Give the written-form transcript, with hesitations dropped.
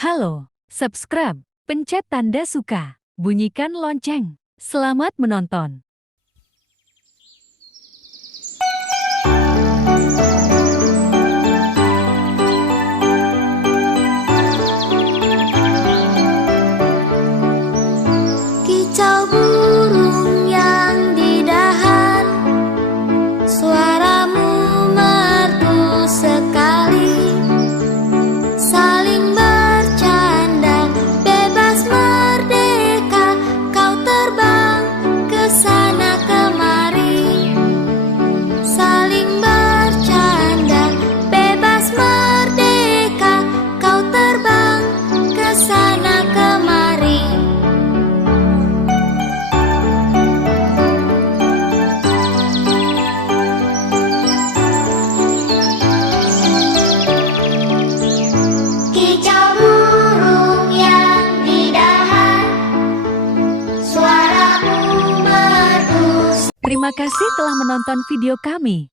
Halo, subscribe, pencet tanda suka, bunyikan lonceng. Selamat menonton. Kicau burung yang di dahan, suaramu merdu sekali. Saling bercanda, bebas merdeka, kau terbang ke sana kemari. Saling bercanda, bebas merdeka, kau terbang ke sana kemari. Kicau burung yang di dahan, suaramu merdu. Terima kasih telah menonton video kami.